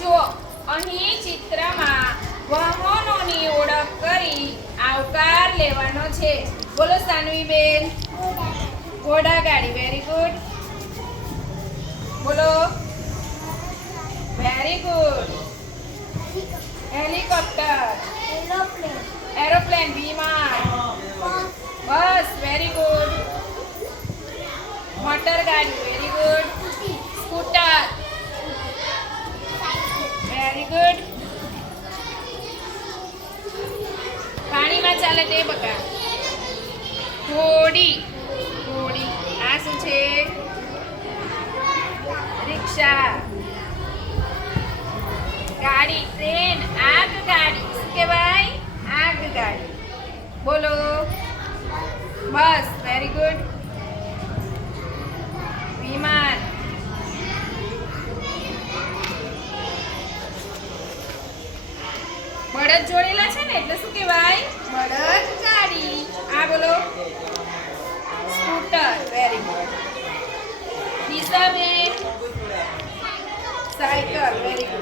જો અહીં ચિત્રમાં વાહનોની ઓળખ કરી આવકાર લેવાનો છે. બોલો સાનવીબેન. ઘોડાગાડી. Very good. બોલો. Very good. હેલિકોપ્ટર. એરોપ્લેન. વિમાન. બસ. Very good. મોટર ગાડી. Very good. Scooter. Very good. પાણીમાં ચાલે તે બકા. ઘોડી. ઘોડી. આ શું છે? રિક્ષા. ગાડી. ટ્રેન. આગગાડી. શું કહેવાય? આગગાડી. બોલો. બસ. Very good. વિમાન. બળદ જોડેલા છે ને એટલે શું કહેવાય? બળદ ગાડી. આ બોલો. સ્કૂટર. Very good. દિશાબેન. સાયકલ. Very good.